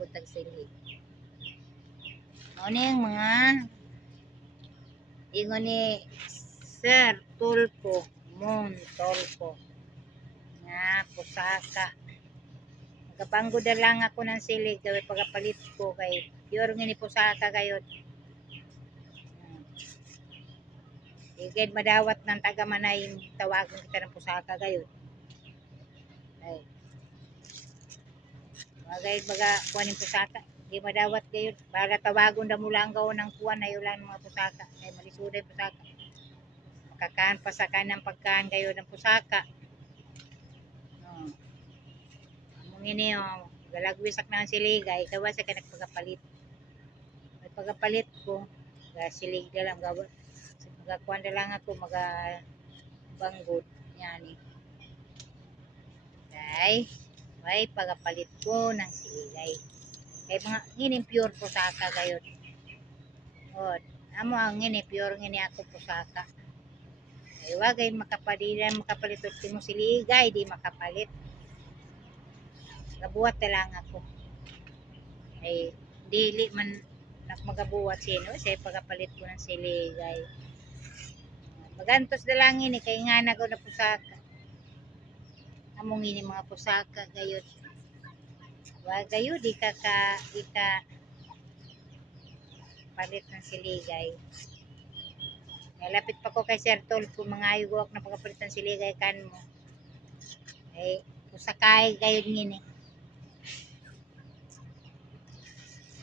pagod tag sili. Ano yung mga ingon ni Sir Tulpo Tulpo nga pusaka. Magabanggo na lang ako ng sili kay pagapalit ko kay pure nga ni pusaka gayud. Igid madawat ng taga Manay tawagon kita ng pusaka gayud. Ay. Bagay baga kuan ng pusaka. Di madawat gayud. Para tawagon da mula ang gaon ng kuan ayo lang mga pusaka. Kay malisuday pusaka. Makakaan pa sa kanang pagkaan gayud ng pusaka. Among ini galagwisak na ang siligay kawa sa kanang pagapalit. May pagapalit ko ga silig na lang gawon. Magakuan na lang ako banggod yani. Kay may pagapalit ko ng siligay. Kay mga ngini pure pusaka gayud. Od, amo ang ngini pure ngini ako pusaka. Ay wagay makapalit og timo siligay di makapalit. Gabuhat na lang ako. Ay dili man magabuhat sino say pagapalit ko ng siligay. Magantos na lang ini kay nga na ko na pusaka. Among ini mga pusaka gayud. Wa gayud di ka palit ng siligay. Nalapit pa ko kay Sir Tulpo mga ayugok na pagapalit ng siligay kan mo. Ay pusakay gayud ngini.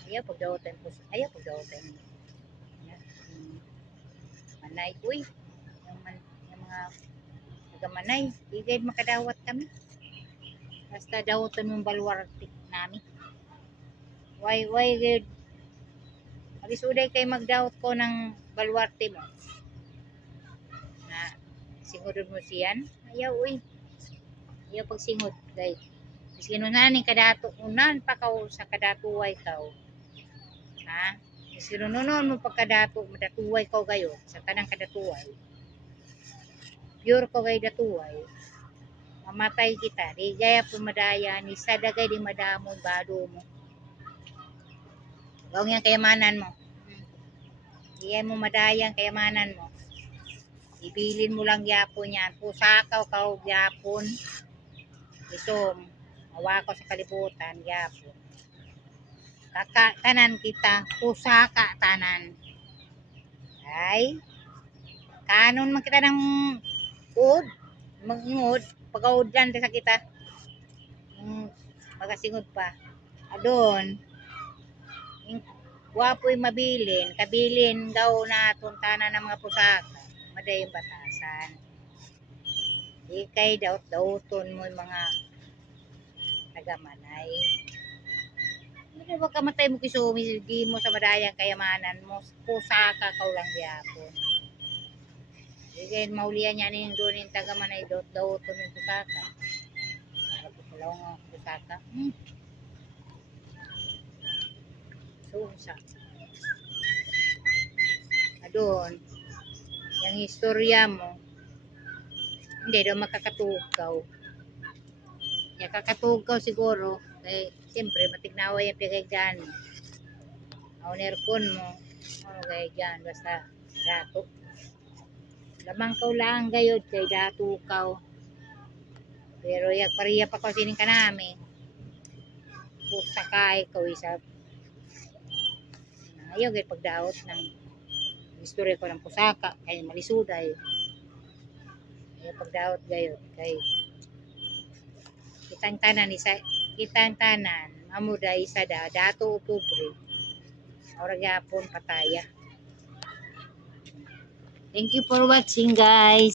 Ayaw pagdaotan po. Ayaw pagdaotan. Manay uy. Yung mga taga-Manay, di gayud makadawat kami. Basta dawoton mong balwarte nami. Why gayud magisuday kay magdawat ko ng balwarte mo. Na singudon mo siyan. Ayaw uy. Ayaw pagsingod gayud. Miskin unanin kadato unan pa ka sa kadatuway ka. Ha? Sinununon mo pagkadato, madatuway ko gayo sa tanang kadatuway. Pure ko gay datuway. Mamatay kita, di gaya pumadaya ni sa dagay di madamon bado mo. Gawin yung kayamanan mo. Di mo madayang kayamanan mo. Ibilin mo lang yapon yan. Pusakaw ka o yapon. Isom, mawa ko sa kalibutan, yapon. Tanan kita, pusaka tanan. Ay, kanon man kita ng mag-ingod, pag-audlan sa kita. Pagkasingod pa. Adon, wapoy mabilin, kabilin daw na tuntanan ng mga pusaka. Madayong batasan. Ikay daot-dauton mo yung mga taga-Manay. Hindi ba kamatay mo kisumi, di mo sa madayang kayamanan mo, pusaka ka lang yapon. Hindi maulian niya yung doon yung taga-Manay, daot-dauton yung pusaka. Nakapulaw nga pusaka. Susa. Adon, yung istorya mo, hindi daw makakatugaw. Yung kakatugaw siguro, kay siyempre matignawa yung pigaygan mo. Aunerkon mo, kay dyan, basta dato. Lamang kaw lang gayod kay dato kaw. Pero yung pariya pa ko sining kanami, pusakay kaw isa. Ayaw gay pagdaot ng istorya ko ng pusaka, kay malisuday. Ayaw pagdaot gayod, kay kitang tanan, amuday isa dato o pobre. Ora gyapon pataya. Thank you for watching guys.